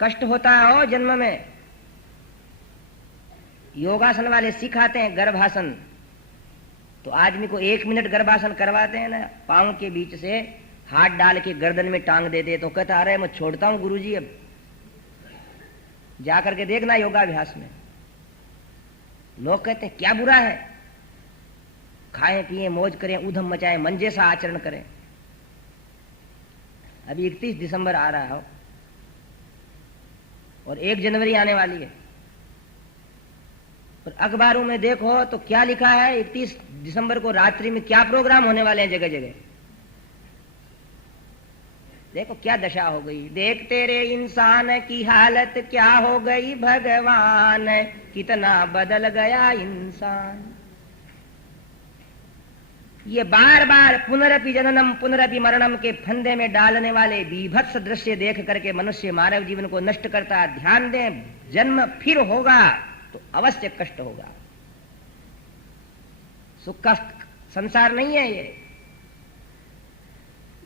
कष्ट होता है हो जन्म में। योगासन वाले सिखाते हैं गर्भासन, तो आदमी को 1 मिनट गर्भासन करवाते हैं ना, पांव के बीच से हाथ डाल के गर्दन में टांग देते, तो कहता अरे मैं छोड़ता हूं गुरुजी, अब जाकर के देखना योगाभ्यास में। लोग कहते हैं क्या बुरा है, खाएं पिए मौज करें, ऊधम मचाएं, मंजे सा आचरण करें। अभी 31 दिसंबर आ रहा हो और 1 जनवरी आने वाली है, और अखबारों में देखो तो क्या लिखा है, 31 दिसंबर को रात्रि में क्या प्रोग्राम होने वाले हैं जगह जगह। देखो क्या दशा हो गई, देख तेरे इंसान की हालत क्या हो गई भगवान, कितना बदल गया इंसान। ये बार बार पुनरपि जननम पुनरपि मरणम के फंदे में डालने वाले बीभत्स दृश्य देख करके मनुष्य मानव जीवन को नष्ट करता। ध्यान दें, जन्म फिर होगा तो अवश्य कष्ट होगा, सुख का संसार नहीं है ये।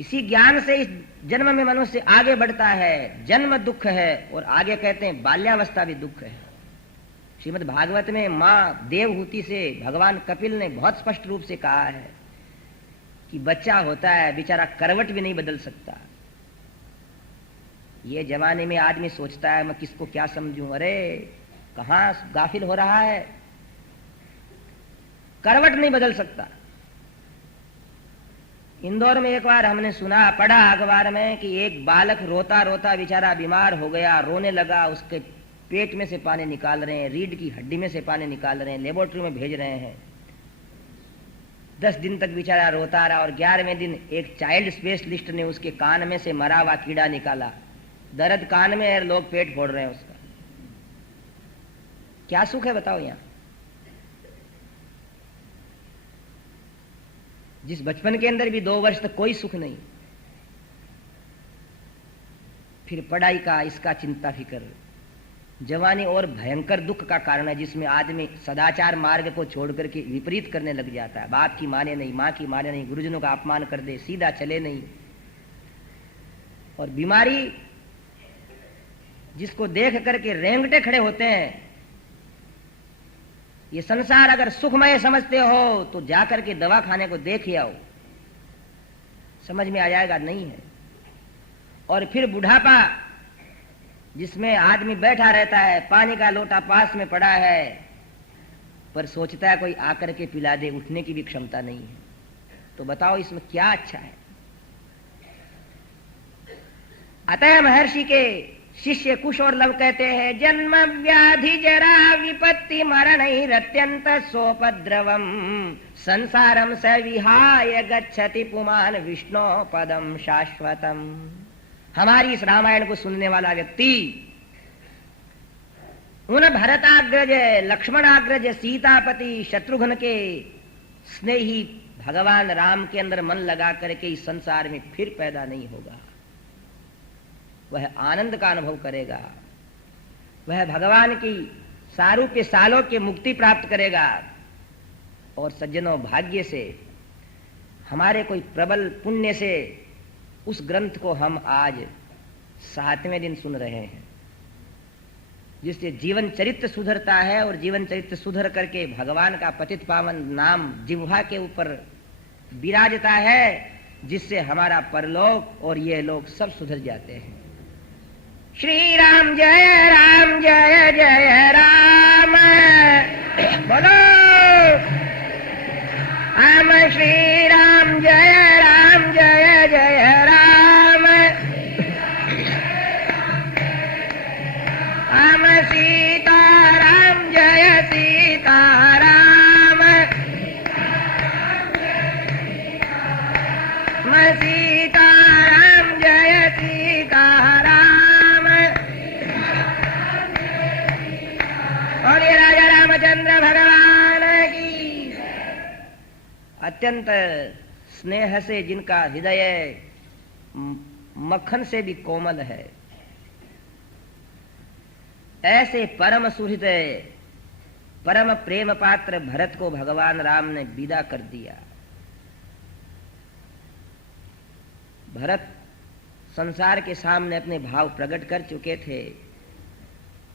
इसी ज्ञान से इस जन्म में मनुष्य आगे बढ़ता है। जन्म दुख है, और आगे कहते हैं बाल्यावस्था भी दुख है। श्रीमद् भागवत में मां देवहूति से भगवान कपिल ने बहुत स्पष्ट रूप से कहा है कि बच्चा होता है बेचारा करवट भी नहीं बदल सकता। ये जमाने में आदमी सोचता है मैं किसको क्या समझूं, अरे कहां गाफिल हो रहा है, करवट नहीं बदल सकता। इंदौर में एक बार हमने सुना, पढ़ा अखबार में कि एक बालक रोता रोता बेचारा बीमार हो गया, रोने लगा, उसके पेट में से पानी निकाल रहे हैं, रीढ़ की हड्डी में से पानी निकाल रहे हैं, लेबोरेटरी में भेज रहे हैं। 10 दिन तक बेचारा रोता रहा, और 11वें दिन एक चाइल्ड स्पेशलिस्ट ने उसके कान में से मरा हुआ कीड़ा निकाला। दर्द कान में है, लोग पेट फोड़ रहे हैं उसका। क्या सुख है बताओ यहां। जिस बचपन के अंदर भी 2 वर्ष तक कोई सुख नहीं, फिर पढ़ाई का इसका चिंता फिकर। जवानी और भयंकर दुख का कारण है, जिसमें आदमी सदाचार मार्ग को छोड़कर के विपरीत करने लग जाता है। बाप की माने नहीं, मां की माने नहीं, गुरुजनों का अपमान कर दे, सीधा चले नहीं। और बीमारी जिसको देख करके रेंगटे खड़े होते हैं। ये संसार अगर सुखमय समझते हो तो जाकर के दवा खाने को देख ही आओ, समझ में आ जाएगा नहीं है। और फिर बुढ़ापा जिसमें आदमी बैठा रहता है, पानी का लोटा पास में पड़ा है, पर सोचता है कोई आकर के पिला दे, उठने की भी क्षमता नहीं है। तो बताओ इसमें क्या अच्छा है। अतः महर्षि के शिष्य कुश और लव कहते हैं, जन्म व्याधि जरा विपत्ति मरण अत्यंत सोपद्रवम संसारम स विहाय गच्छति पुमान विष्णु पदम शाश्वतम। हमारी इस रामायण को सुनने वाला व्यक्ति उन भरताग्रज, लक्ष्मणाग्रज, सीतापति, शत्रुघ्न के स्नेही भगवान राम के अंदर मन लगा करके इस संसार में फिर पैदा नहीं होगा। वह आनंद का अनुभव करेगा, वह भगवान की सारूप्य सालों की मुक्ति प्राप्त करेगा। और सज्जनों, भाग्य से हमारे कोई प्रबल पुण्य से उस ग्रंथ को हम आज 7वें दिन सुन रहे हैं, जिससे जीवन चरित्र सुधरता है। और जीवन चरित्र सुधर करके भगवान का पतित पावन नाम जिह्वा के ऊपर विराजता है, जिससे हमारा परलोक और ये लोग सब सुधर जाते हैं। श्री राम जय जय राम, बोलो हम श्री राम जय जय राम, हम सीता राम जय सीता राम, हम सीता राम जय सीता राम। और ये राजा रामचंद्र भगवान की अत्यंत स्नेह से, जिनका हृदय मक्खन से भी कोमल है, ऐसे परम सुहृदय परम प्रेम पात्र भरत को भगवान राम ने विदा कर दिया। भरत संसार के सामने अपने भाव प्रकट कर चुके थे।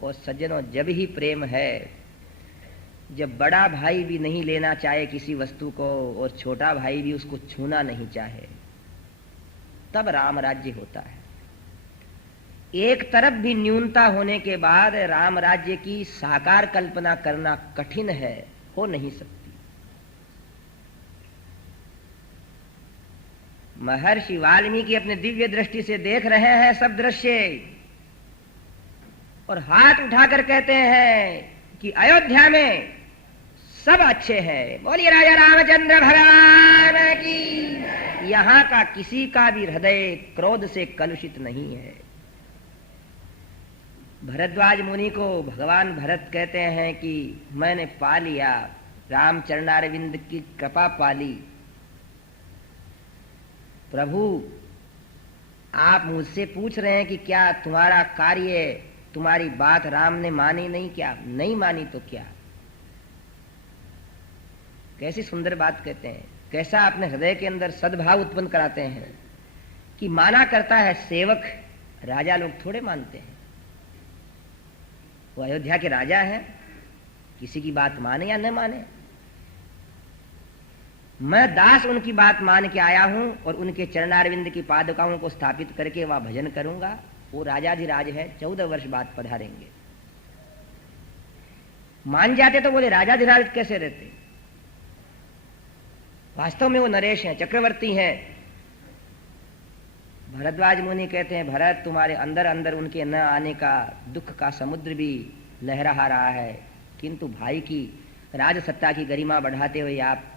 और सज्जनों, जब ही प्रेम है, जब बड़ा भाई भी नहीं लेना चाहे किसी वस्तु को और छोटा भाई भी उसको छूना नहीं चाहे, तब राम राज्य होता है। एक तरफ भी न्यूनता होने के बाद राम राज्य की साकार कल्पना करना कठिन है, हो नहीं सकती। महर्षि वाल्मीकि अपने दिव्य दृष्टि से देख रहे हैं सब दृश्य और हाथ उठाकर कहते हैं कि अयोध्या में सब अच्छे हैं। बोलिए राजा रामचंद्र भगवान की। यहां का किसी का भी हृदय क्रोध से कलुषित नहीं है। भरद्वाज मुनि को भगवान भरत कहते हैं कि मैंने पा लिया, राम चरणारविंद की कृपा पाली। प्रभु, आप मुझसे पूछ रहे हैं कि क्या तुम्हारा कार्य, तुम्हारी बात राम ने मानी नहीं? क्या नहीं मानी तो क्या? कैसी सुंदर बात कहते हैं, कैसा अपने हृदय के अंदर सद्भाव उत्पन्न कराते हैं कि माना करता है सेवक, राजा लोग थोड़े मानते हैं। वो अयोध्या के राजा हैं, किसी की बात माने या न माने, मैं दास उनकी बात मान के आया हूं और उनके चरणारविंद की पादुकाओं को स्थापित करके वहां भजन करूंगा। वो राजाधिराज है, 14 वर्ष बाद पधारेंगे। मान जाते तो बोले राजाधिराज कैसे रहते? वास्तव में वो नरेश हैं, चक्रवर्ती हैं। भरद्वाज मुनि कहते हैं, भरत, तुम्हारे अंदर अंदर उनके न आने का दुख का समुद्र भी लहरा रहा है, किंतु भाई की राजसत्ता की गरिमा बढ़ाते हुए आप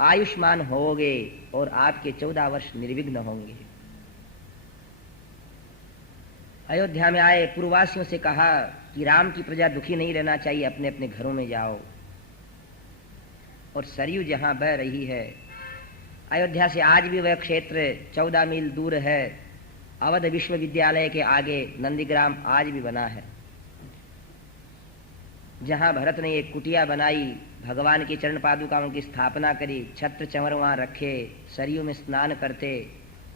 आयुष्मान होगे और आपके 14 वर्ष निर्विघ्न होंगे। अयोध्या में आए पूर्ववासियों से कहा कि राम की प्रजा दुखी नहीं रहना चाहिए, अपने अपने घरों में जाओ। और सरयू जहां बह रही है, अयोध्या से आज भी वह क्षेत्र 14 मील दूर है। अवध विश्वविद्यालय के आगे नंदीग्राम आज भी बना है, जहां भरत ने एक कुटिया बनाई, भगवान की चरण पादुकाओं की स्थापना करी, छत्र चंवर वहां रखे, सरयू में स्नान करते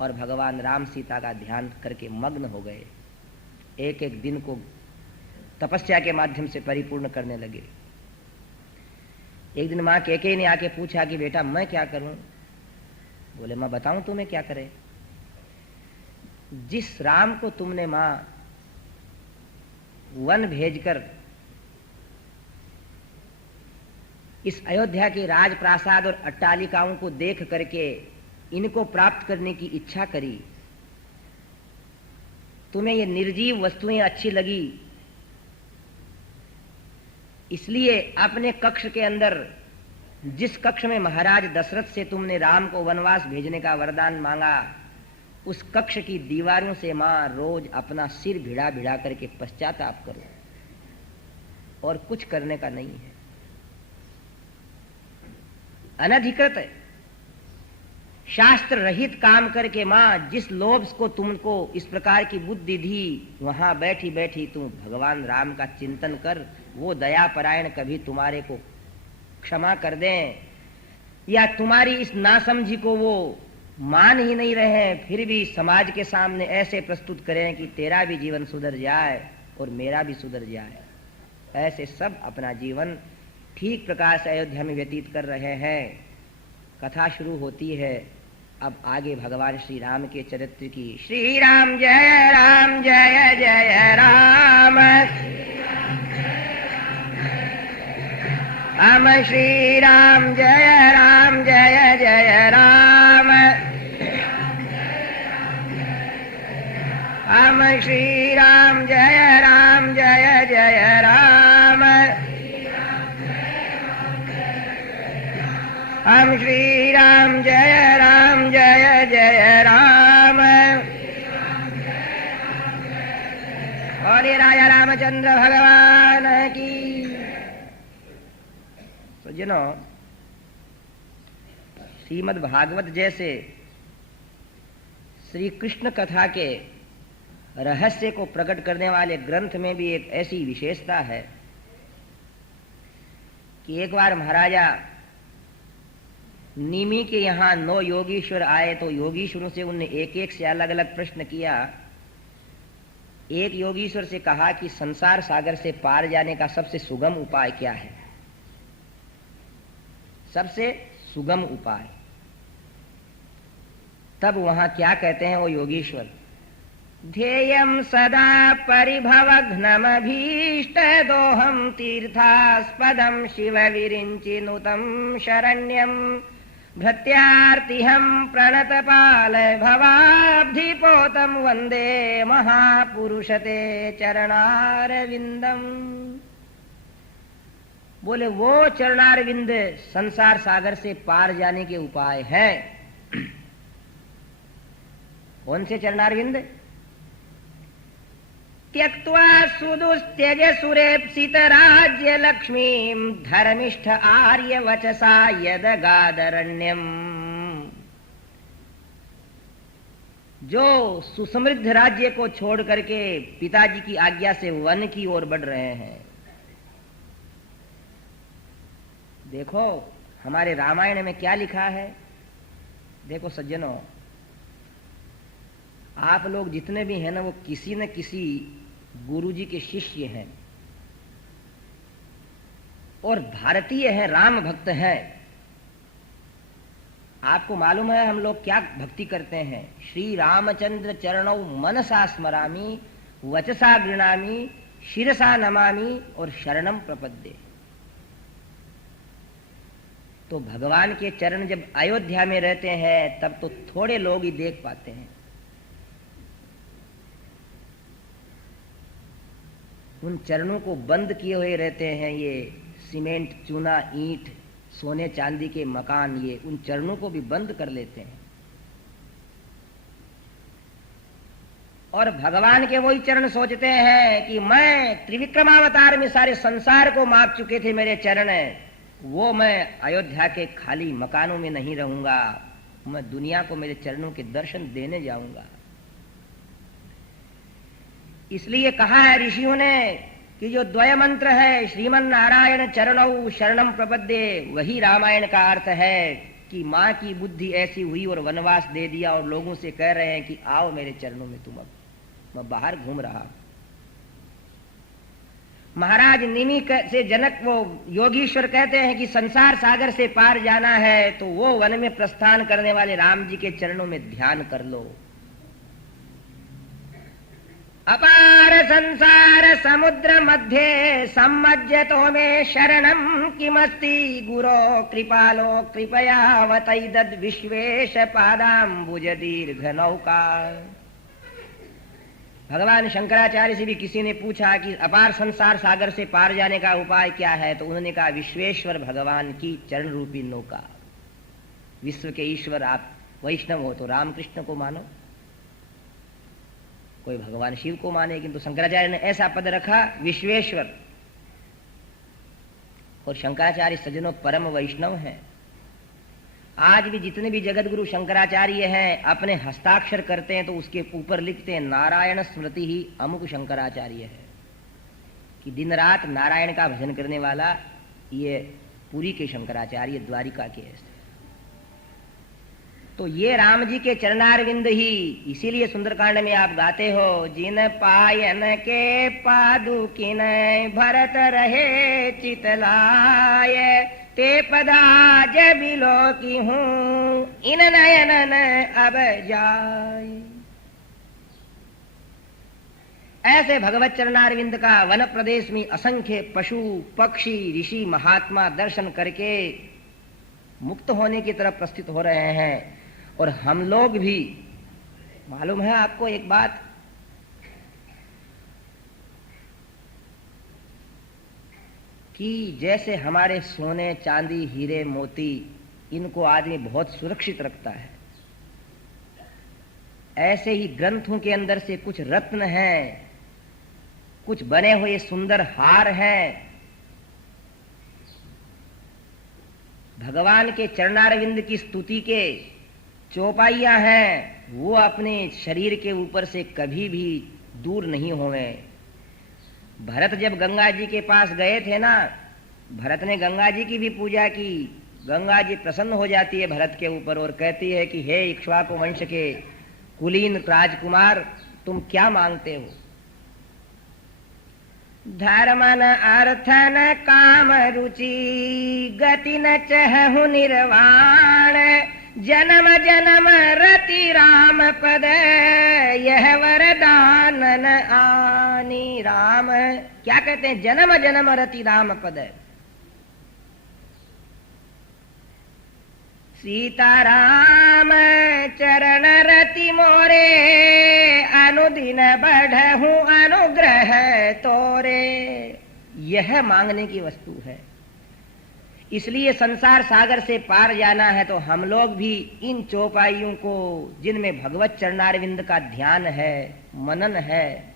और भगवान राम सीता का ध्यान करके मग्न हो गए। एक एक दिन को तपस्या के माध्यम से परिपूर्ण करने लगे। एक दिन मां कैकेयी ने आके पूछा कि बेटा मैं क्या करूं? बोले मैं बताऊं तुम्हें क्या करे? जिस राम को तुमने मां वन भेजकर इस अयोध्या के राजप्रासाद और अट्टालिकाओं को देख करके इनको प्राप्त करने की इच्छा करी, तुम्हें ये निर्जीव वस्तुएं अच्छी लगी, इसलिए अपने कक्ष के अंदर, जिस कक्ष में महाराज दशरथ से तुमने राम को वनवास भेजने का वरदान मांगा, उस कक्ष की दीवारों से मां रोज अपना सिर भिड़ा भिड़ा करके पश्चाताप करो, और कुछ करने का नहीं है। अनधिकृत शास्त्र रहित काम करके मां जिस लोभ को तुमको इस प्रकार की बुद्धि दी, वहां बैठी बैठी तुम भगवान राम का चिंतन कर, वो दया परायण कभी तुम्हारे को क्षमा कर दें, या तुम्हारी इस नासमझी को वो मान ही नहीं रहे, फिर भी समाज के सामने ऐसे प्रस्तुत करें कि तेरा भी जीवन सुधर जाए और मेरा भी सुधर जाए। ऐसे सब अपना जीवन ठीक प्रकार से अयोध्या में व्यतीत कर रहे हैं। कथा शुरू होती है अब आगे भगवान श्री राम के चरित्र की। श्री राम जय राम जय जय राम, हम श्री राम जय राम जय जय राम, हम श्री राम जय राम जय जय राम, हम श्री राम जय राम जय जय राम। और ये राजा रामचंद्र भगवान की। तो जिन्हों श्रीमद् भागवत जैसे श्री कृष्ण कथा के रहस्य को प्रकट करने वाले ग्रंथ में भी एक ऐसी विशेषता है कि एक बार महाराजा निमि के यहाँ 9 योगीश्वर आए तो योगीश्वरों से उनने एक एक से अलग अलग प्रश्न किया। एक योगीश्वर से कहा कि संसार सागर से पार जाने का सबसे सुगम उपाय क्या है? सबसे सुगम उपाय। तब वहां क्या कहते हैं वो योगीश्वर? ध्येयं सदा परिभवघ्नमभीष्ट दोहं तीर्थास्पदं शिव विरिञ्चिनुतं शरण्यं भृत्यार्तिहं प्रणतपाल भवाब्धिपोतं वन्दे महापुरुषते चरणारविंदम। बोले वो चरणारविंद संसार सागर से पार जाने के उपाय है। कौन से चरणारविंद? त्यक्त्वा सुदुस्त्यज सुरेप्सित राज्य लक्ष्मीं धर्मिष्ठ आर्य वचसा यदगादरण्यम। जो सुसमृद्ध राज्य को छोड़ करके पिताजी की आज्ञा से वन की ओर बढ़ रहे हैं। देखो हमारे रामायण में क्या लिखा है। देखो सज्जनों, आप लोग जितने भी हैं ना, वो किसी न किसी गुरुजी के शिष्य हैं और भारतीय हैं, राम भक्त हैं। आपको मालूम है हम लोग क्या भक्ति करते हैं? श्री रामचंद्र चरणौ मनसा स्मरामि वचसा गृणामि शिरसा नमामि और शरणम प्रपद्ये। तो भगवान के चरण जब अयोध्या में रहते हैं तब तो थोड़े लोग ही देख पाते हैं। उन चरणों को बंद किए हुए रहते हैं ये सीमेंट, चूना, ईंट, सोने चांदी के मकान, ये उन चरणों को भी बंद कर लेते हैं। और भगवान के वही चरण सोचते हैं कि मैं त्रिविक्रमावतार में सारे संसार को माप चुके थे मेरे चरण, वो मैं अयोध्या के खाली मकानों में नहीं रहूंगा, मैं दुनिया को मेरे चरणों के दर्शन देने जाऊंगा। इसलिए कहा है ऋषियों ने कि जो द्वय मंत्र है श्रीमन नारायण चरणौ शरणम प्रपद्ये, वही रामायण का अर्थ है कि माँ की बुद्धि ऐसी हुई और वनवास दे दिया और लोगों से कह रहे हैं कि आओ मेरे चरणों में तुम। अब मैं बाहर घूम रहा हूं। महाराज निमि से जनक वो योगीश्वर कहते हैं कि संसार सागर से पार जाना है तो वो वन में प्रस्थान करने वाले राम जी के चरणों में ध्यान कर लो। अपार संसार समुद्र मध्ये सम्मज्जतो मे शरणं किमस्ति गुरो कृपालो कृपयावतैदद् विश्वेश पादाम्बुज दीर्घ नौका। भगवान शंकराचार्य से भी किसी ने पूछा कि अपार संसार सागर से पार जाने का उपाय क्या है, तो उन्होंने कहा विश्वेश्वर भगवान की चरण रूपी नौका। विश्व के ईश्वर आप वैष्णव हो तो रामकृष्ण को मानो, कोई भगवान शिव को माने, किंतु शंकराचार्य ने ऐसा पद रखा विश्वेश्वर। और शंकराचार्य सज्जनों परम वैष्णव हैं। आज भी जितने भी जगत गुरु शंकराचार्य हैं अपने हस्ताक्षर करते हैं तो उसके ऊपर लिखते हैं नारायण स्मृति ही अमुक शंकराचार्य है, कि दिन रात नारायण का भजन करने वाला ये पुरी के शंकराचार्य, द्वारिका के ऐसे। तो ये राम जी के चरणारविंद ही, इसीलिए सुंदरकांड में आप गाते हो जिन पायन के पादुकिन भरत रहे चितलाय ते पदाज बिलो की हूं इन नयनन अब जाय। ऐसे भगवत चरणारविंद का वन प्रदेश में असंख्य पशु पक्षी ऋषि महात्मा दर्शन करके मुक्त होने की तरफ प्रस्थित हो रहे हैं। और हम लोग भी, मालूम है आपको एक बात, कि जैसे हमारे सोने चांदी हीरे मोती इनको आदमी बहुत सुरक्षित रखता है, ऐसे ही ग्रंथों के अंदर से कुछ रत्न हैं, कुछ बने हुए सुंदर हार हैं, भगवान के चरणारविंद की स्तुति के चौपाइयां हैं, वो अपने शरीर के ऊपर से कभी भी दूर नहीं होवे। भरत जब गंगा जी के पास गए थे ना, भरत ने गंगा जी की भी पूजा की, गंगा जी प्रसन्न हो जाती है भरत के ऊपर और कहती है कि हे इक्ष्वाकु वंश के कुलीन राजकुमार, तुम क्या मांगते हो? धर्म न अर्थ न काम रुचि, गति न चहु निर्वाण, जन्म जन्म रति राम पद, यह वरदान न आनी। राम क्या कहते हैं? जन्म जन्म रति राम पद। सीताराम चरण रति मोरे, अनुदिन बढ़हु अनुग्रह तोरे। यह मांगने की वस्तु है। इसलिए संसार सागर से पार जाना है तो हम लोग भी इन चौपाइयों को, जिनमें भगवत चरणारविंद का ध्यान है, मनन है,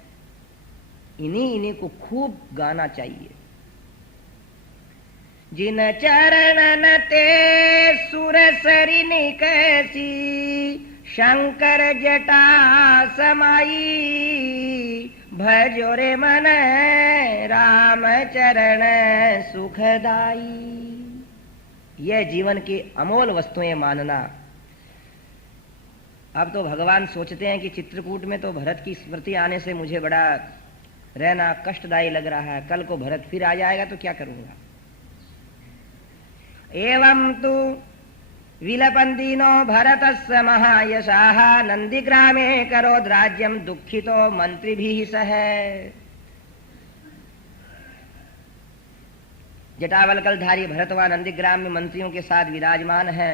इन्हीं को खूब गाना चाहिए। जिन चरणन ते सुर सरि निकसी, शंकर जटा समाई, भजो रे मन राम चरण सुखदाई। यह जीवन की अमोल वस्तुएं मानना। अब तो भगवान सोचते हैं कि चित्रकूट में तो भरत की स्मृति आने से मुझे बड़ा रहना कष्टदायी लग रहा है, कल को भरत फिर आ जाएगा तो क्या करूंगा। एवं तु विलपन्दिनो भरतस्य महायशाः, नंदीग्रामे करोद् राज्यं दुःखितो मंत्रिभिः सह। जटावल्कलधारी भरतवा नंदीग्राम में मंत्रियों के साथ विराजमान है।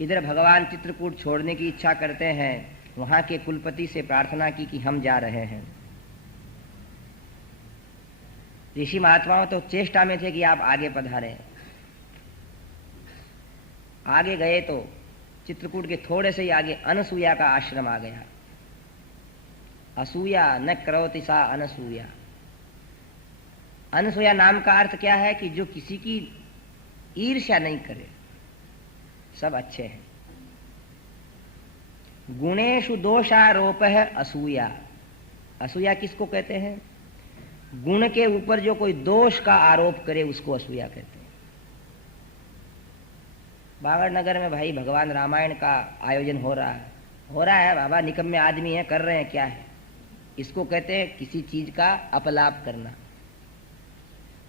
इधर भगवान चित्रकूट छोड़ने की इच्छा करते हैं। वहां के कुलपति से प्रार्थना की कि हम जा रहे हैं। ऋषि महात्माओं तो चेष्टा में थे कि आप आगे पधारें। आगे गए तो चित्रकूट के थोड़े से ही आगे अनसूया का आश्रम आ गया। असूया न करोति सा अनसूया। अनसूया नाम का अर्थ क्या है? कि जो किसी की ईर्ष्या नहीं करे, सब अच्छे हैं। गुणेषु दोषारोप है असूया। असूया किसको कहते हैं? गुण के ऊपर जो कोई दोष का आरोप करे उसको असूया कहते हैं। बावड़ नगर में भाई भगवान रामायण का आयोजन हो रहा है बाबा, निकम्मे आदमी है, कर रहे हैं, क्या है? इसको कहते हैं किसी चीज का अपलाप करना।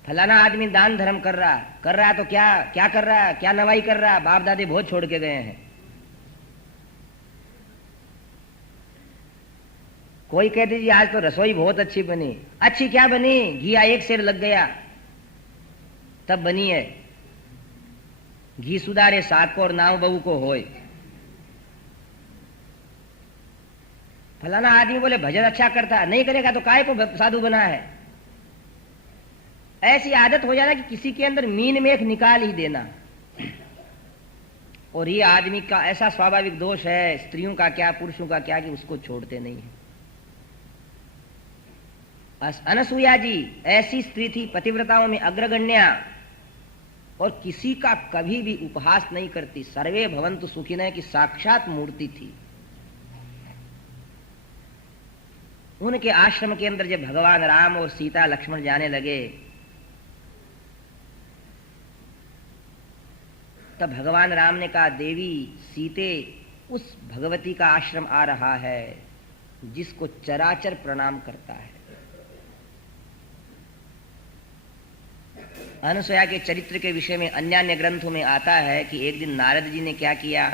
फलाना आदमी दान धर्म कर रहा तो क्या कर रहा है? क्या नवाई कर रहा है? बाप दादे बहुत छोड़ के गए हैं। कोई कह दीजिए आज तो रसोई बहुत अच्छी बनी। अच्छी क्या बनी? घिया एक सेर लग गया तब बनी है। घी सुधारे साग को और नाव बहू को होए। फलाना आदमी बोले भजन अच्छा करता, नहीं करेगा तो काय को साधु बना है। ऐसी आदत हो जाना कि किसी के अंदर मीन में एक निकाल ही देना। और ये आदमी का ऐसा स्वाभाविक दोष है, स्त्रियों का क्या पुरुषों का क्या, कि उसको छोड़ते नहीं है। अनसूया जी ऐसी स्त्री थी, पतिव्रताओं में अग्रगण्या, और किसी का कभी भी उपहास नहीं करती। सर्वे भवन्तु सुखिनः की साक्षात मूर्ति थी। उनके आश्रम के अंदर जब भगवान राम और सीता लक्ष्मण जाने लगे तब भगवान राम ने कहा, देवी सीते, उस भगवती का आश्रम आ रहा है जिसको चराचर प्रणाम करता है। अनुसूया के चरित्र के विषय में अन्य ग्रंथों में आता है कि एक दिन नारद जी ने क्या किया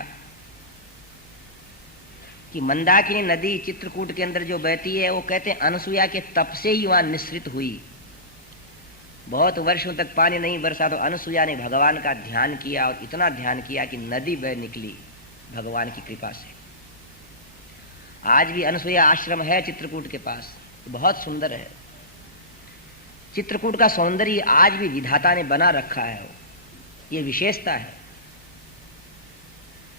कि मंदाकिनी नदी चित्रकूट के अंदर जो बहती है, वो कहते हैं अनुसूया के तप से ही वहां निश्रित हुई। बहुत वर्षों तक पानी नहीं बरसा तो अनुसूया ने भगवान का ध्यान किया, और इतना ध्यान किया कि नदी बह निकली भगवान की कृपा से। आज भी अनुसूया आश्रम है चित्रकूट के पास, बहुत सुंदर है। चित्रकूट का सौंदर्य आज भी विधाता ने बना रखा है, ये विशेषता है।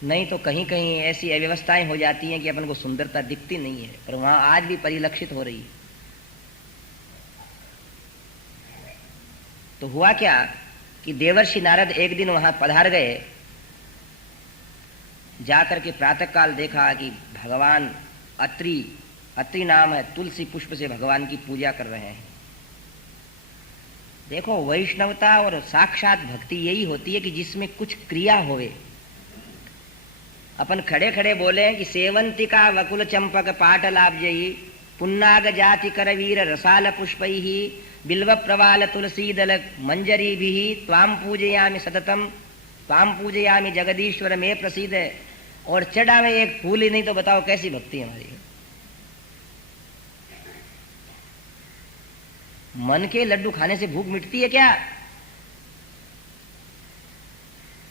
नहीं तो कहीं कहीं ऐसी अव्यवस्थाएं हो जाती हैं कि अपन को सुंदरता दिखती नहीं है, पर वहां आज भी परिलक्षित हो रही है। तो हुआ क्या कि देवर्षि नारद एक दिन वहां पधार गए। जाकर के प्रातःकाल देखा कि भगवान अत्रि नाम है, तुलसी पुष्प से भगवान की पूजा कर रहे हैं। देखो, वैष्णवता और साक्षात भक्ति यही होती है कि जिसमें कुछ क्रिया होवे। अपन खड़े खड़े बोले कि सेवंतिका वकुल चंपक पाटलाब्जयी पुन्नाग जाति करवीर रसाल पुष्पैहि बिल्व प्रवाल तुलसी दल मंजरी भी त्वाम पूजयामि सततम त्वाम पूजयामि जगदीश्वर में प्रसिद्ध। और चढ़ा में एक फूल ही नहीं तो बताओ कैसी भक्ति है हमारी। मन के लड्डू खाने से भूख मिटती है क्या?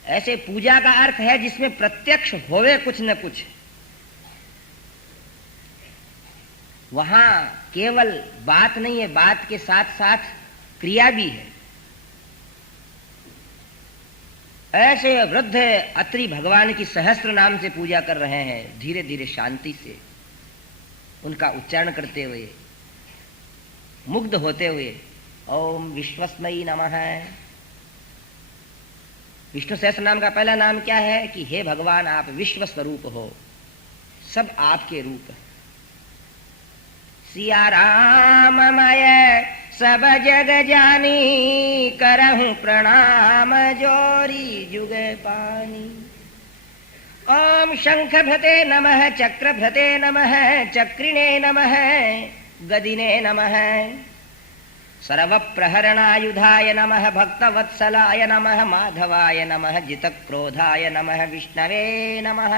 ऐसे पूजा का अर्थ है जिसमें प्रत्यक्ष होवे कुछ न कुछ। वहां केवल बात नहीं है, बात के साथ साथ क्रिया भी है। ऐसे वृद्ध अत्रि भगवान की सहस्त्र नाम से पूजा कर रहे हैं, धीरे धीरे शांति से उनका उच्चारण करते हुए, मुग्ध होते हुए। ओम विश्वस्मयी नमः। विष्णु सहस्त्र नाम का पहला नाम क्या है कि हे भगवान, आप विश्व स्वरूप हो, सब आपके रूप है। सिया राम मय सब जग जानी, करहूं प्रणाम जोरी जुग पानी। ओम शंख भ्रते नमः, चक्र भ्रते नमः, चक्रिणे नमः, गदिने नमः, सर्व प्रहरणायुधाय नमः, भक्तवत्सलाय नमः, माधवाय नमः, जितक्रोधाय नमः, विष्णवे नमः।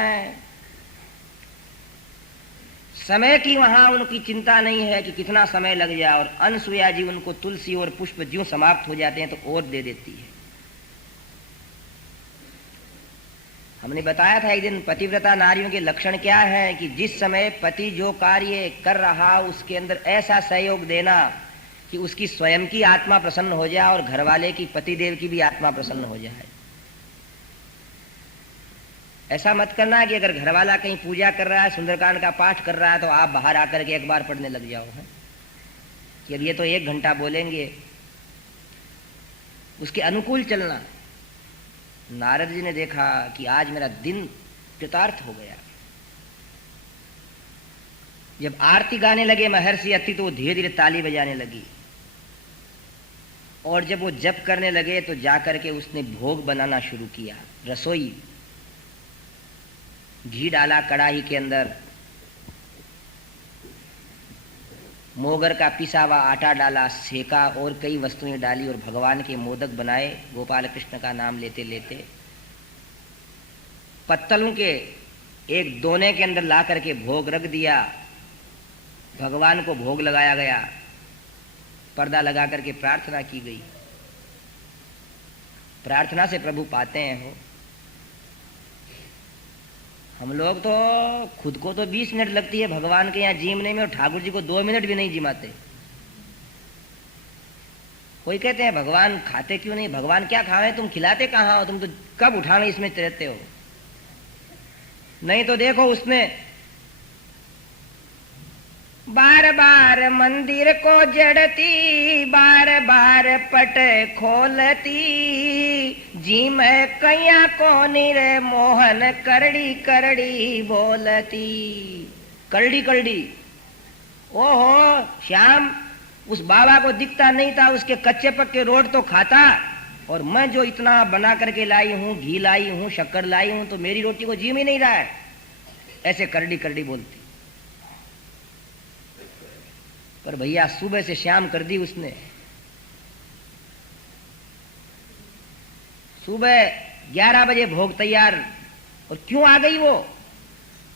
समय की वहां उनकी चिंता नहीं है कि कितना समय लग जाए, और अनसुया जी उनको तुलसी और पुष्प ज्यों समाप्त हो जाते हैं तो और दे देती है। हमने बताया था एक दिन पतिव्रता नारियों के लक्षण क्या है कि जिस समय पति जो कार्य कर रहा उसके अंदर ऐसा सहयोग देना कि उसकी स्वयं की आत्मा प्रसन्न हो जाए और घरवाले की, पतिदेव की भी आत्मा प्रसन्न हो जाए। ऐसा मत करना कि अगर घरवाला कहीं पूजा कर रहा है, सुंदरकांड का पाठ कर रहा है, तो आप बाहर आकर के अखबार पढ़ने लग जाओ है कि अब ये तो 1 घंटा बोलेंगे। उसके अनुकूल चलना। नारद जी ने देखा कि आज मेरा दिन कृतार्थ हो गया। जब आरती गाने लगे महर्षि अत्रि तो वो धीरे धीरे ताली बजाने लगी, और जब वो जप करने लगे तो जाकर के उसने भोग बनाना शुरू किया। रसोई, घी डाला कढ़ाई के अंदर, मोगर का पिसा हुआ आटा डाला, सेका और कई वस्तुएं डाली और भगवान के मोदक बनाए। गोपाल कृष्ण का नाम लेते लेते पत्तलों के एक दोने के अंदर ला करके भोग रख दिया। भगवान को भोग लगाया गया, पर्दा लगा करके प्रार्थना की गई। प्रार्थना से प्रभु पाते हैं हो। हम लोग तो खुद को तो 20 मिनट लगती है भगवान के यहाँ जीमने में, और ठाकुर जी को 2 मिनट भी नहीं जिमाते। कोई कहते हैं भगवान खाते क्यों नहीं? भगवान क्या खावे? तुम खिलाते कहाँ हो? तुम तो कब उठावे इसमें रहते हो। नहीं तो देखो उसने बार बार मंदिर को जड़ती, बार बार पट खोलती, जी मैं कैया को निर मोहन करड़ी करड़ी बोलती। करड़ी करड़ी, ओहो श्याम, उस बाबा को दिखता नहीं था, उसके कच्चे पक्के रोड तो खाता, और मैं जो इतना बना करके लाई हूं, घी लाई हूं, शक्कर लाई हूं, तो मेरी रोटी को जीम ही नहीं रहा है। ऐसे करड़ी करड़ी बोलती। पर भैया सुबह से शाम कर दी उसने। सुबह 11 बजे भोग तैयार, और क्यों आ गई वो?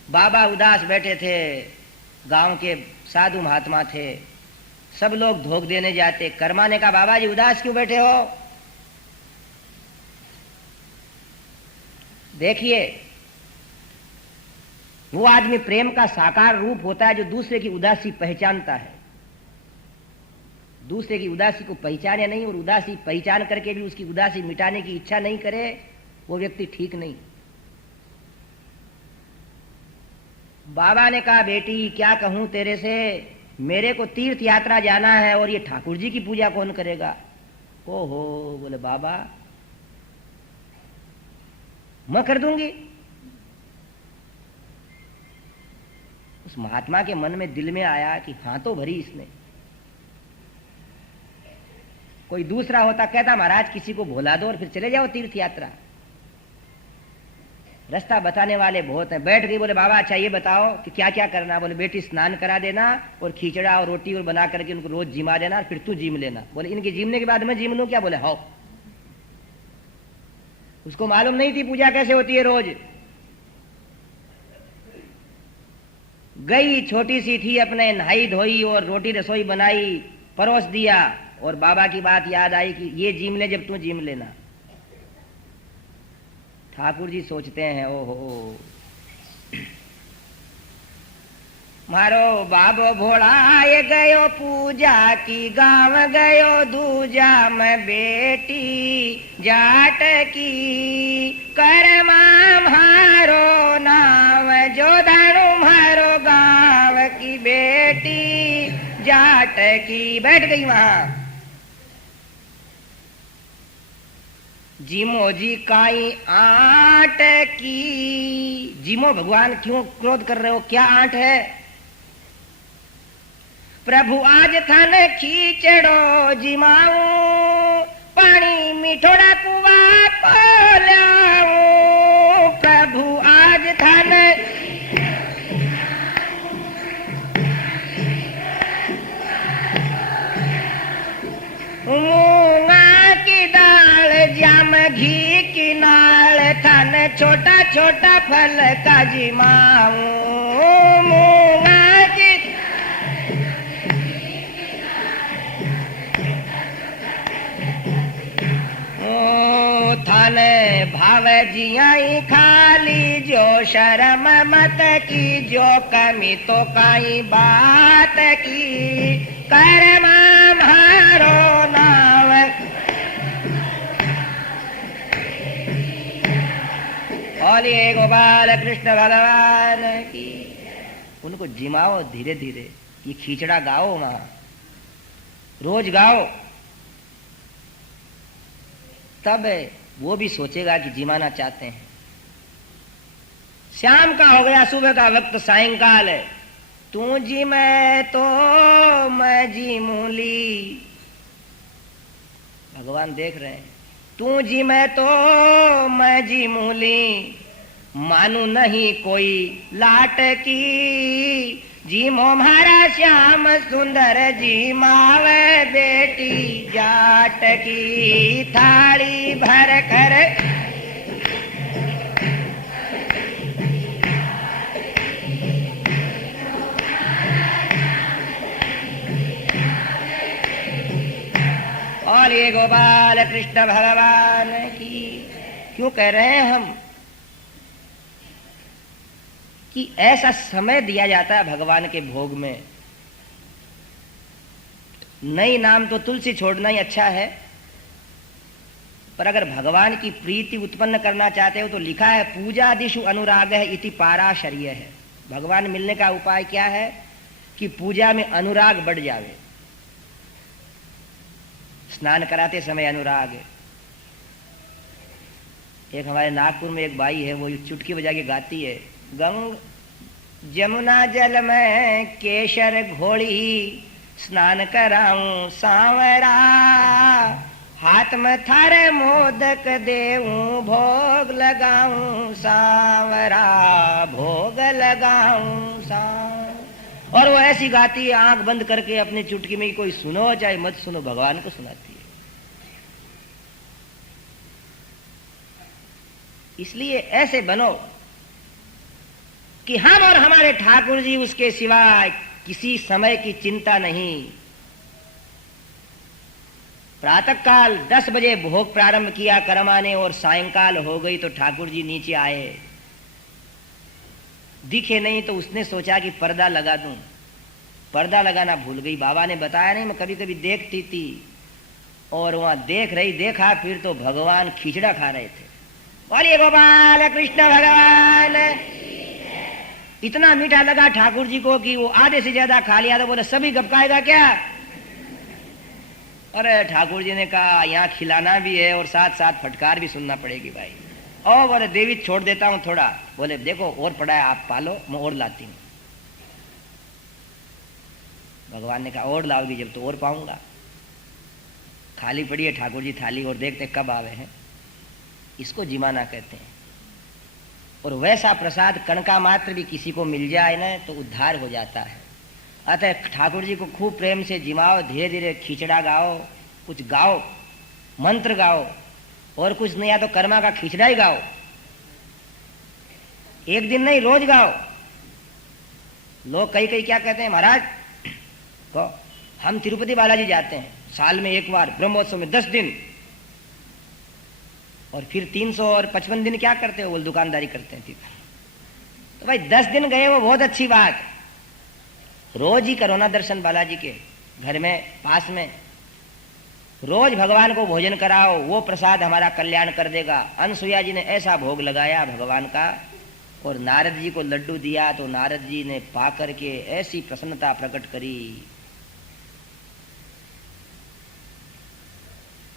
बाबा उदास बैठे थे, गांव के साधु महात्मा थे, सब लोग भोग देने जाते। कर्मा ने कहा बाबा जी उदास क्यों बैठे हो? देखिए, वो आदमी प्रेम का साकार रूप होता है जो दूसरे की उदासी पहचानता है। दूसरे की उदासी को पहचाने नहीं, और उदासी पहचान करके भी उसकी उदासी मिटाने की इच्छा नहीं करे, वो व्यक्ति ठीक नहीं। बाबा ने कहा बेटी क्या कहूं तेरे से, मेरे को तीर्थ यात्रा जाना है और ये ठाकुर जी की पूजा कौन करेगा? ओहो, बोले बाबा मैं कर दूंगी। उस महात्मा के मन में, दिल में आया कि हां तो भरी इसने। कोई दूसरा होता कहता महाराज किसी को भुला दो और फिर चले जाओ तीर्थ यात्रा। रास्ता बताने वाले बहुत हैं। बैठ गई, बोले बाबा अच्छा ये बताओ कि क्या क्या करना। बोले बेटी स्नान करा देना और खिचड़ा और रोटी और बना करके उनको रोज जिमा देना, फिर तू जिम लेना। बोले इनके जिमने के बाद मैं जिम लूं क्या? बोले हो। उसको मालूम नहीं थी पूजा कैसे होती है रोज। गई, छोटी सी थी, अपने नहाई धोई और रोटी रसोई बनाई, परोस दिया और बाबा की बात याद आई कि ये जिम ले जब तू जिम लेना। ठाकुर जी सोचते हैं ओहो मारो बाबो भोला ये गयो पूजा की, गांव गयो दूजा मैं बेटी जाट की, करमा मारो नाम जो धनु मारो गांव की बेटी जाट की। बैठ गई वहां। जिमो जी काई आट की। जिमो भगवान क्यों क्रोध कर रहे हो, क्या आंट है? प्रभु आज थन खींचड़ो जिमाऊ, पानी मिठोड़ा कुआ पोल्याऊ। प्रभु आज थन मूंगा की दाल जाम घी की नाल, थन छोटा छोटा फल का जिमाऊ। मूंगा की थन भाव जियाई खाली, जो शर्म मत की, जो कमी तो काई बात की, कर्मा मारो नाव। बोलिए गोपाल कृष्ण भगवान की। उनको जिमाओ धीरे धीरे, ये खिचड़ा गाओ वहां, रोज गाओ, तब वो भी सोचेगा कि जिमाना चाहते हैं। शाम का हो गया, सुबह का वक्त, सायंकाल है। तू जी मैं तो मैं जी मूली। भगवान देख रहे हैं। तू जी मैं तो मैं जी मूली, मानू नहीं कोई लाट की, जी मोहरा श्याम सुंदर जी मावे बेटी जाट की। थाली भर कर और ये गोपाल कृष्ण भगवान की। क्यों कह रहे हैं हम कि ऐसा समय दिया जाता है भगवान के भोग में। नई नाम तो तुलसी छोड़ना ही अच्छा है, पर अगर भगवान की प्रीति उत्पन्न करना चाहते हो तो लिखा है पूजा दिशु अनुराग है इति पाराशर्य है। भगवान मिलने का उपाय क्या है कि पूजा में अनुराग बढ़ जावे। स्नान कराते समय अनुराग। एक हमारे नागपुर में एक बाई है, वो चुटकी बजा के गाती है, गंग जमुना जल में केशर घोड़ी, स्नान कराऊं सांवरा, हाथ में थारे मोदक देऊं, भोग लगाऊं सांवरा, भोग लगाऊं सांवरा। और वो ऐसी गाती है आंख बंद करके अपनी चुटकी में, कोई सुनो चाहे मत सुनो, भगवान को सुनाती है। इसलिए ऐसे बनो कि हम और हमारे ठाकुर जी उसके सिवाय किसी समय की चिंता नहीं। प्रातः काल 10 बजे भोग प्रारंभ किया करमाने और सायंकाल हो गई तो ठाकुर जी नीचे आए, दिखे नहीं तो उसने सोचा कि पर्दा लगा दूं। पर्दा लगाना भूल गई। बाबा ने बताया नहीं, मैं कभी कभी देखती थी और वहां देख रही, देखा फिर तो भगवान खिचड़ा खा रहे थे। बोलिए गोपाल कृष्ण भगवान। इतना मीठा लगा ठाकुर जी को कि वो आधे से ज्यादा खा लिया। तो बोले सभी गपकाएगा क्या? अरे ठाकुर जी ने कहा यहाँ खिलाना भी है और साथ साथ फटकार भी सुनना पड़ेगी भाई। और बोले देवी छोड़ देता हूं थोड़ा। बोले देखो और पड़ा है, आप पालो, मैं और लाती हूं। भगवान ने कहा और लाओगी जब तो और पाऊंगा। खाली पड़ी है ठाकुर जी थाली और देखते कब आवे हैं, इसको जिमाना कहते हैं। और वैसा प्रसाद कणका मात्र भी किसी को मिल जाए ना तो उद्धार हो जाता है। अतः ठाकुर जी को खूब प्रेम से जिमाओ, धीरे धीरे खिचड़ा गाओ, कुछ गाओ, मंत्र गाओ, और कुछ नहीं या तो कर्मा का खिचड़ा ही गाओ। एक दिन नहीं, रोज गाओ। लोग कई कई क्या कहते हैं, महाराज को हम तिरुपति बालाजी जाते हैं साल में एक बार ब्रह्मोत्सव में 10 दिन, और फिर 355 दिन क्या करते हो, वो दुकानदारी करते हैं। तो भाई 10 दिन गए वो बहुत अच्छी बात, रोज ही करो ना दर्शन बालाजी के घर में पास में, रोज भगवान को भोजन कराओ, वो प्रसाद हमारा कल्याण कर देगा। अनसुईया जी ने ऐसा भोग लगाया भगवान का, और नारद जी को लड्डू दिया तो नारद जी ने पा करके ऐसी प्रसन्नता प्रकट करी।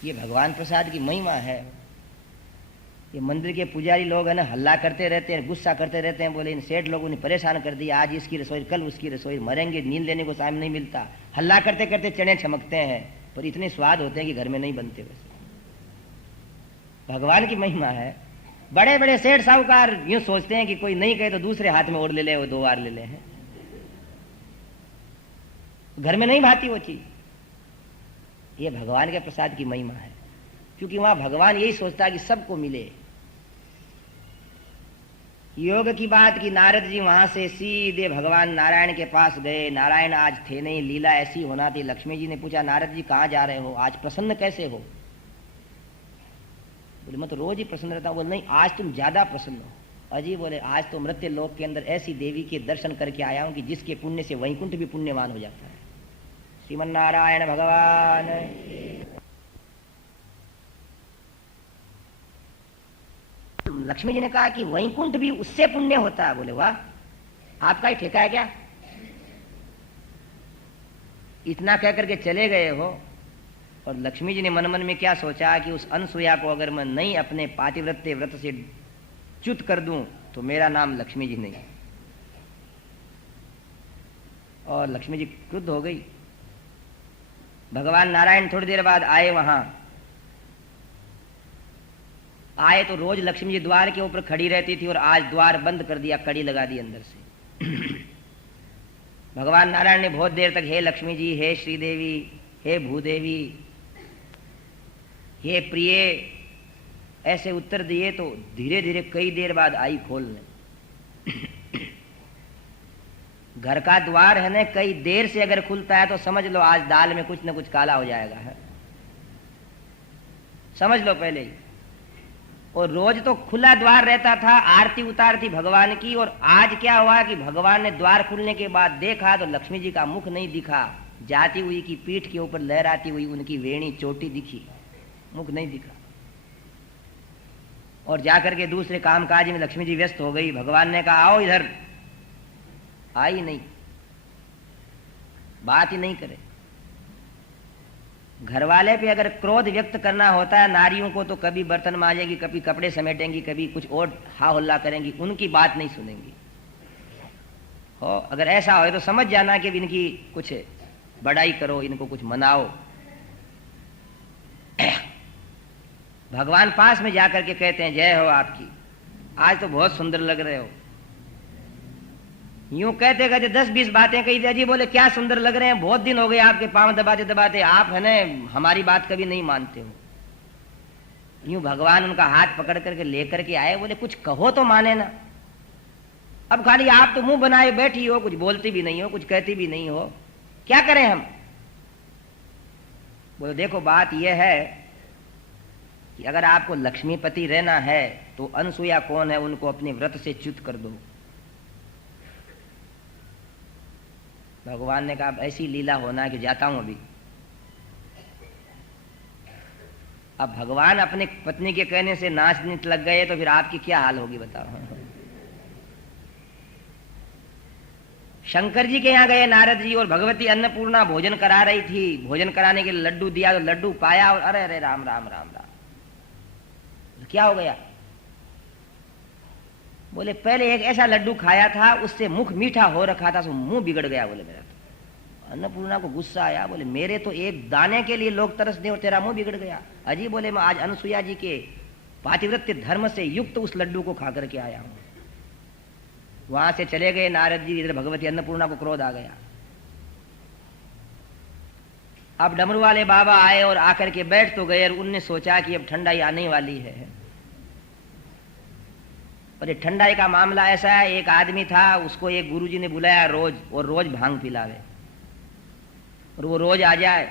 ये भगवान प्रसाद की महिमा है। ये मंदिर के पुजारी लोग है ना, हल्ला करते रहते हैं, गुस्सा करते रहते हैं, बोले इन सेठ लोगों ने परेशान कर दिया, आज इसकी रसोई कल उसकी रसोई, मरेंगे, नींद लेने को टाइम नहीं मिलता। हल्ला करते करते चने चमकते हैं, पर इतने स्वाद होते हैं कि घर में नहीं बनते। वैसे भगवान की महिमा है। बड़े बड़े सेठ साहूकार यूं सोचते हैं कि कोई नहीं कहे तो दूसरे हाथ में और ले ले, वो 2 बार ले ले हैं, घर में नहीं भाती वो चीज। ये भगवान के प्रसाद की महिमा है, क्योंकि वहां भगवान यही सोचता है कि सबको मिले। योग की बात की नारद जी वहां से सीधे भगवान नारायण के पास गए। नारायण आज थे नहीं, लीला ऐसी होना थी। लक्ष्मी जी ने पूछा, नारद जी कहाँ जा रहे हो, आज प्रसन्न कैसे हो? बोले मैं तो रोज ही प्रसन्न रहता हूँ। बोले नहीं, आज तुम ज्यादा प्रसन्न हो। अजी बोले आज तो मृत्य लोक के अंदर ऐसी देवी के दर्शन करके आया हूं कि जिसके पुण्य से वैकुंठ भी पुण्यवान हो जाता है। श्रीमन नारायण भगवान। लक्ष्मी जी ने कहा कि वैकुंठ भी उससे पुण्य होता है। बोले वाह, आपका ही ठेका है क्या? इतना कह करके चले गए हो। और लक्ष्मी जी ने मन मन में क्या सोचा कि उस अनसुईया को अगर मैं नहीं अपने पातिव्रत्य व्रत से च्युत कर दूं तो मेरा नाम लक्ष्मी जी नहीं। और लक्ष्मी जी क्रुद्ध हो गई। भगवान नारायण थोड़ी देर बाद आए। वहां आए तो रोज लक्ष्मी जी द्वार के ऊपर खड़ी रहती थी, और आज द्वार बंद कर दिया, कड़ी लगा दी अंदर से। भगवान नारायण ने बहुत देर तक हे लक्ष्मी जी, हे श्रीदेवी, हे भूदेवी, हे प्रिय ऐसे उत्तर दिए। तो धीरे धीरे कई देर बाद आई खोलने। घर का द्वार है ना, कई देर से अगर खुलता है तो समझ लो आज दाल में कुछ न कुछ काला हो जाएगा है, समझ लो पहले ही। और रोज तो खुला द्वार रहता था, आरती उतारती भगवान की। और आज क्या हुआ कि भगवान ने द्वार खुलने के बाद देखा तो लक्ष्मी जी का मुख नहीं दिखा, जाती हुई की पीठ के ऊपर लहराती हुई उनकी वेणी चोटी दिखी, मुख नहीं दिखा। और जाकर के दूसरे कामकाज में लक्ष्मी जी व्यस्त हो गई। भगवान ने कहा आओ इधर, आई नहीं, बात ही नहीं करे। घर वाले पे अगर क्रोध व्यक्त करना होता है नारियों को, तो कभी बर्तन मांजेगी, कभी कपड़े समेटेंगी, कभी कुछ और हा हल्ला करेंगी, उनकी बात नहीं सुनेंगी। हो अगर ऐसा हो तो समझ जाना कि इनकी कुछ बड़ाई करो, इनको कुछ मनाओ। भगवान पास में जाकर के कहते हैं जय हो आपकी, आज तो बहुत सुंदर लग रहे हो। यूं कहते कहते 10-20 बातें कही थी। अजी बोले क्या सुंदर लग रहे हैं, बहुत दिन हो गए आपके पांव दबाते दबाते, आप है ना हमारी बात कभी नहीं मानते हो। यूं भगवान उनका हाथ पकड़ करके लेकर के आए। बोले कुछ कहो तो माने ना, अब खाली आप तो मुंह बनाए बैठी हो, कुछ बोलती भी नहीं हो, कुछ कहती भी नहीं हो, क्या करें हम? बोले देखो बात यह है कि अगर आपको लक्ष्मीपति रहना है तो अनसुईया कौन है, उनको अपने व्रत से च्युत कर दो। भगवान ने कहा ऐसी लीला होना कि जाता हूं अभी। अब भगवान अपने पत्नी के कहने से नाचने लग गए तो फिर आपकी क्या हाल होगी बताओ। शंकर जी के यहाँ गए नारद जी, और भगवती अन्नपूर्णा भोजन करा रही थी। भोजन कराने के लिए लड्डू दिया तो लड्डू पाया, और अरे अरे राम राम राम राम, क्या हो गया? बोले पहले एक ऐसा लड्डू खाया था, उससे मुख मीठा हो रखा था, तो मुंह बिगड़ गया। बोले मेरा अन्नपूर्णा को गुस्सा आया, बोले मेरे तो एक दाने के लिए लोग तरस दे और तेरा मुंह बिगड़ गया। अजी बोले मैं आज अनुसुईया जी के पातिव्रत्य धर्म से युक्त उस लड्डू को खा करके आया हूं। वहां से चले गए नारद जी, इधर भगवती अन्नपूर्णा को क्रोध आ गया। अब डमरू वाले बाबा आए और आकर के बैठ तो गए और उनने सोचा कि अब ठंडाई आने वाली है। और ये ठंडाई का मामला ऐसा है, एक आदमी था, उसको एक गुरुजी ने बुलाया रोज, और रोज भांग पिलावे और वो रोज आ जाए।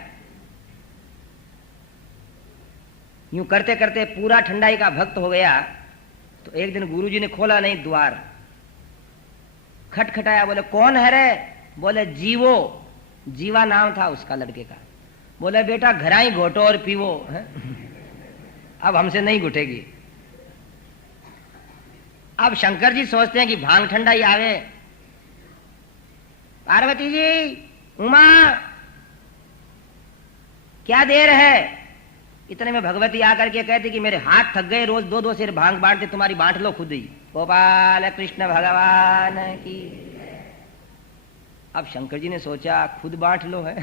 यूं करते करते पूरा ठंडाई का भक्त हो गया। तो एक दिन गुरुजी ने खोला नहीं द्वार, खटखटाया, बोले कौन है रे? बोले जीवो, जीवा नाम था उसका लड़के का। बोले बेटा घर ही घोटो और पीवो। अब हमसे नहीं घुटेगी। अब शंकर जी सोचते हैं कि भांग ठंडाई आवे। पार्वती जी, उमा, क्या देर है? इतने में भगवती आकर के कहती कि मेरे हाथ थक गए, रोज 2-2 सेर भांग बांटते, तुम्हारी बांट लो खुद ही। गोपाल कृष्ण भगवान की। अब शंकर जी ने सोचा खुद बांट लो है।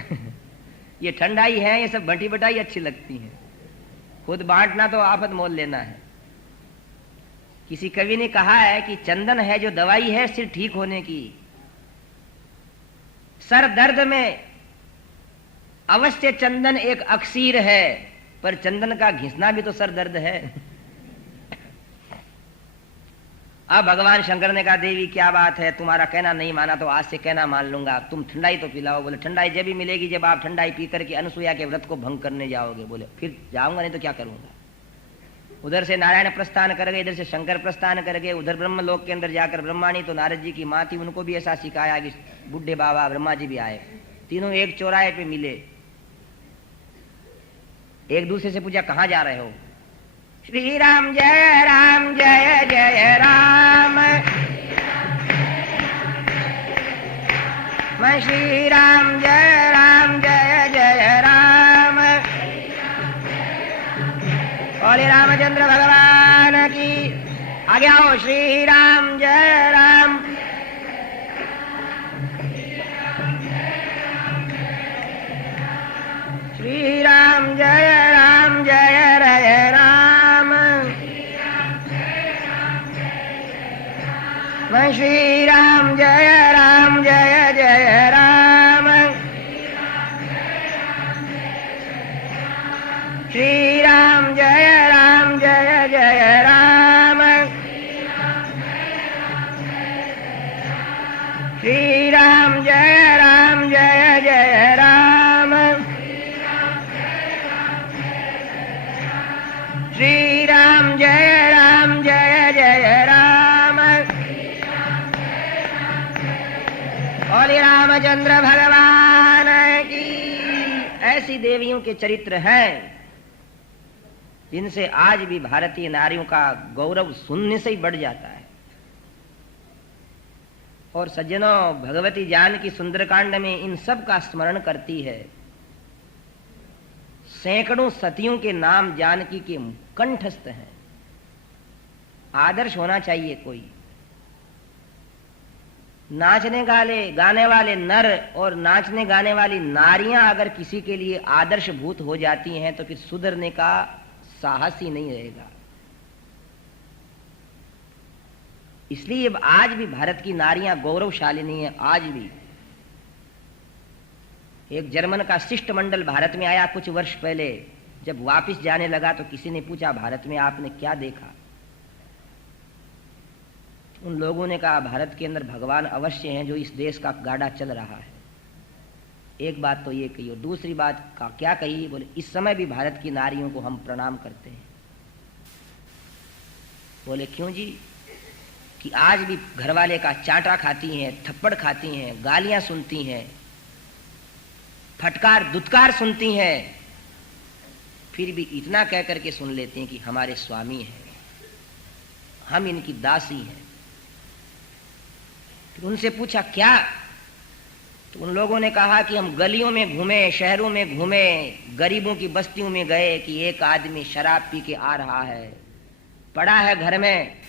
ये ठंडाई है, ये सब बटी बटाई अच्छी लगती है, खुद बांटना तो आफत मोल लेना है। किसी कवि ने कहा है कि चंदन है जो दवाई है सिर ठीक होने की। सर दर्द में अवश्य चंदन एक अक्सीर है, पर चंदन का घिसना भी तो सर दर्द है। अब भगवान शंकर ने कहा देवी क्या बात है, तुम्हारा कहना नहीं माना तो आज से कहना मान लूंगा, तुम ठंडाई तो पिलाओ। बोले ठंडाई जब भी मिलेगी जब आप ठंडाई पी करके अनुसुईया के व्रत को भंग करने जाओगे। बोले फिर जाऊंगा, नहीं तो क्या करूंगा। उधर से नारायण प्रस्थान कर गए, इधर से शंकर प्रस्थान कर गए। उधर ब्रह्म लोक के अंदर जाकर ब्रह्माणी तो नारद जी की माँ थी, उनको भी ऐसा सिखाया कि बुढ़े बाबा ब्रह्मा जी भी आए। तीनों एक चौराहे पे मिले, एक दूसरे से पूछा कहाँ जा रहे हो? श्री राम जय जय राम, मैं श्री राम जय जय राम। बोले रामचंद्र भगवान की। आगे आओ, श्री राम जय राम। श्री राम जय जय राम। मैं श्री राम जय जय राम। श्री राम जय जय राम। श्री राम जय जय राम। श्री राम जय जय राम। बोले रामचंद्र भगवान की। ऐसी देवियों के चरित्र हैं जिनसे आज भी भारतीय नारियों का गौरव सुनने से ही बढ़ जाता है। और सज्जनों, भगवती जानकी सुंदरकांड में इन सब का स्मरण करती है। सैकड़ों सतियों के नाम जानकी के कंठस्थ हैं। आदर्श होना चाहिए कोई। नाचने गाने वाले नर और नाचने गाने वाली नारियां अगर किसी के लिए आदर्शभूत हो जाती हैं तो फिर सुधरने का साहस ही नहीं रहेगा। इसलिए अब आज भी भारत की नारियां गौरवशालिनी है। आज भी एक जर्मन का शिष्टमंडल भारत में आया कुछ वर्ष पहले। जब वापस जाने लगा तो किसी ने पूछा भारत में आपने क्या देखा? उन लोगों ने कहा भारत के अंदर भगवान अवश्य हैं जो इस देश का गाड़ा चल रहा है। एक बात तो ये कही, और दूसरी बात का क्या कही? बोले इस समय भी भारत की नारियों को हम प्रणाम करते हैं। बोले क्यों जी? कि आज भी घरवाले का चांटा खाती हैं, थप्पड़ खाती हैं, गालियां सुनती हैं, फटकार दुत्कार सुनती हैं, फिर भी इतना कह करके सुन लेते हैं कि हमारे स्वामी हैं, हम इनकी दासी हैं। तो उनसे पूछा क्या? तो उन लोगों ने कहा कि हम गलियों में घूमे, शहरों में घूमे, गरीबों की बस्तियों में गए कि एक आदमी शराब पी के आ रहा है, पड़ा है घर में,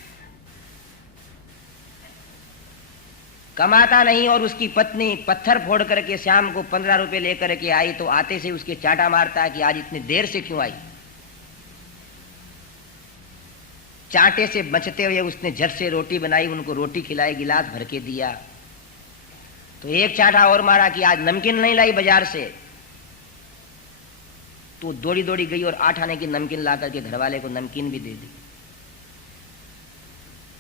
कमाता नहीं और उसकी पत्नी पत्थर फोड़ करके शाम को 15 रुपए लेकर के आई तो आते से उसके चाटा मारता है कि आज इतनी देर से क्यों आई। चाटे से बचते हुए उसने झट से रोटी बनाई, उनको रोटी खिलाई, गिलास भर के दिया। तो एक चाटा और मारा कि आज नमकीन नहीं लाई बाजार से, तो दौड़ी दौड़ी गई और 8 आने की नमकीन ला करके घर वाले को नमकीन भी दे दी।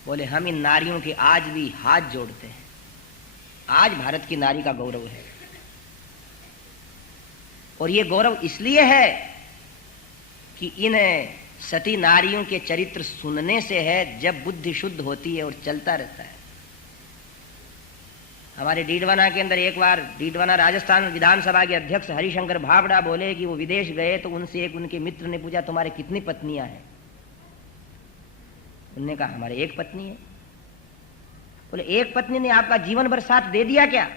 बोले हम इन नारियों के आज भी हाथ जोड़ते हैं। आज भारत की नारी का गौरव है, और ये गौरव इसलिए है कि इन सती नारियों के चरित्र सुनने से है, जब बुद्धि शुद्ध होती है और चलता रहता है। हमारे डीडवाना के अंदर एक बार डीडवाना राजस्थान विधानसभा के अध्यक्ष हरिशंकर भावड़ा बोले कि वो विदेश गए तो उनसे एक उनके मित्र ने पूछा तुम्हारे कितनी पत्नियां हैं। उन्होंने कहा हमारे एक पत्नी है। बोले एक पत्नी ने आपका जीवन भर साथ दे दिया क्या?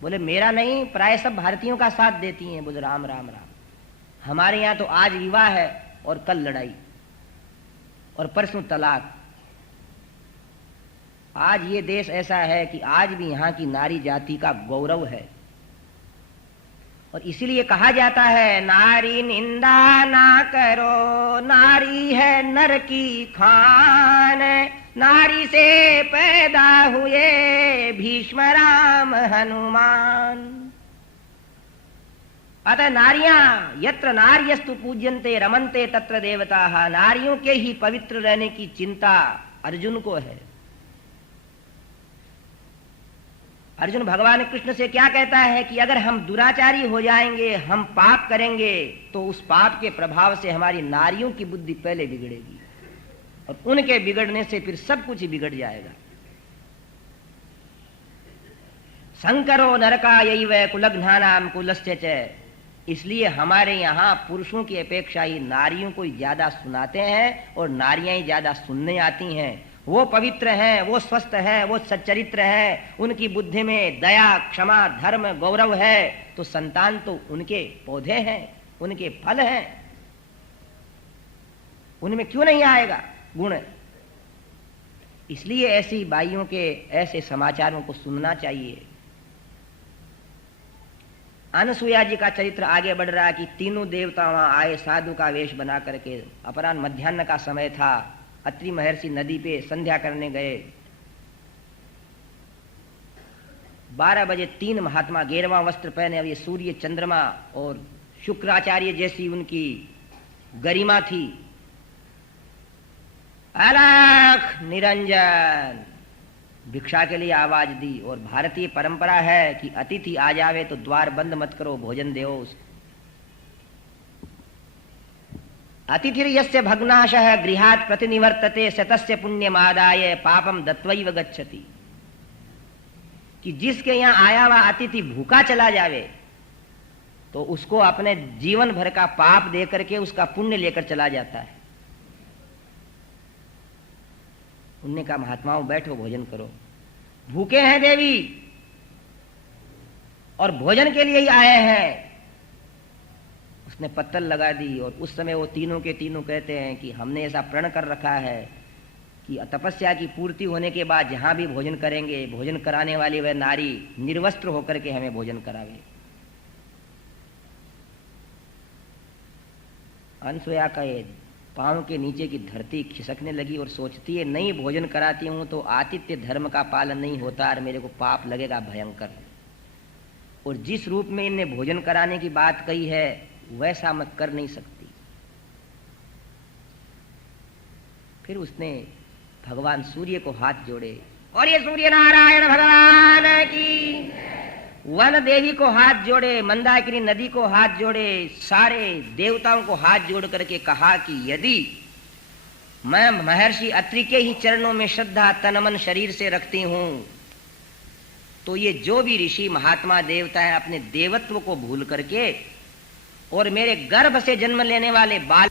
बोले मेरा नहीं, प्राय सब भारतीयों का साथ देती हैं। बोले राम राम राम, हमारे यहां तो आज विवाह है और कल लड़ाई और परसों तलाक। आज ये देश ऐसा है कि आज भी यहां की नारी जाति का गौरव है, और इसीलिए कहा जाता है नारी निंदा ना करो, नारी है नर की खान, नारी से पैदा हुए भीष्म राम हनुमान। अतः नारियां यत्र नार्यस्तु पूज्यन्ते रमन्ते तत्र देवताः, नारियों के ही पवित्र रहने की चिंता अर्जुन को है। अर्जुन भगवान कृष्ण से क्या कहता है कि अगर हम दुराचारी हो जाएंगे, हम पाप करेंगे, तो उस पाप के प्रभाव से हमारी नारियों की बुद्धि पहले बिगड़ेगी, और उनके बिगड़ने से फिर सब कुछ ही बिगड़ जाएगा। संकरो नरकायैव कुलघ्नानां कुलस्य च, इसलिए हमारे यहाँ पुरुषों की अपेक्षा ही नारियों को ज्यादा सुनाते हैं और नारियां ही ज्यादा सुनने आती हैं। वो पवित्र हैं, वो स्वस्थ हैं, वो सच्चरित्र हैं, उनकी बुद्धि में दया, क्षमा, धर्म, गौरव है, तो संतान तो उनके पौधे हैं, उनके फल हैं, उनमें क्यों नहीं आएगा गुण? इसलिए ऐसी बाइयों के ऐसे समाचारों को सुनना चाहिए। अनसुया जी का चरित्र आगे बढ़ रहा है कि तीनों देवता वहां आए साधु का वेश बना करके। अपराह्न मध्याह्न का समय था, अत्रि महर्षि नदी पे संध्या करने गए। 12 बजे 3 महात्मा 11वां वस्त्र पहने हुए, सूर्य चंद्रमा और शुक्राचार्य जैसी उनकी गरिमा थी। अलख निरंजन भिक्षा के लिए आवाज दी, और भारतीय परंपरा है कि अतिथि आ जावे तो द्वार बंद मत करो, भोजन देओ उसको। अतिथिर्यस्य भग्नाशः गृहात् प्रतिनिवर्तते शतस्य पुण्यमादाय पापम दत्वैव गच्छति, कि जिसके यहाँ आया हुआ अतिथि भूखा चला जावे तो उसको अपने जीवन भर का पाप दे करके उसका पुण्य लेकर चला जाता है। उनने कहा महात्माओं बैठो भोजन करो, भूखे हैं देवी और भोजन के लिए ही आए हैं। उसने पत्तल लगा दी, और उस समय वो तीनों के तीनों कहते हैं कि हमने ऐसा प्रण कर रखा है कि तपस्या की पूर्ति होने के बाद जहां भी भोजन करेंगे, भोजन कराने वाली वह नारी निर्वस्त्र होकर के हमें भोजन करावे। अनसुया का पांव के नीचे की धरती खिसकने लगी और सोचती है नहीं भोजन कराती हूं तो आतिथ्य धर्म का पालन नहीं होता और मेरे को पाप लगेगा भयंकर। और जिस रूप में इनने भोजन कराने की बात कही है वैसा मैं कर नहीं सकती। फिर उसने भगवान सूर्य को हाथ जोड़े, और ये सूर्य नारायण भगवान की, वन देवी को हाथ जोड़े, मंदाकिनी नदी को हाथ जोड़े, सारे देवताओं को हाथ जोड़ करके कहा कि यदि मैं महर्षि अत्रि के ही चरणों में श्रद्धा तन मन शरीर से रखती हूं तो ये जो भी ऋषि महात्मा देवता है अपने देवत्व को भूल करके और मेरे गर्भ से जन्म लेने वाले बाल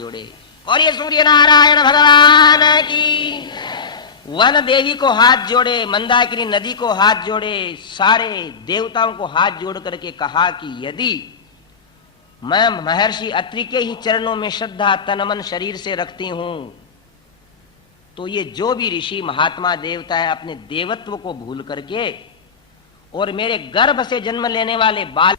जोड़े। और ये सूर्य नारायण भगवान की वन देवी को हाथ जोड़े, मंदाकिनी नदी को हाथ जोड़े, सारे देवताओं को हाथ जोड़ करके कहा कि यदि मैं महर्षि अत्रि के ही चरणों में श्रद्धा तन मन शरीर से रखती हूं तो ये जो भी ऋषि महात्मा देवता है अपने देवत्व को भूल करके और मेरे गर्भ से जन्म लेने वाले बाल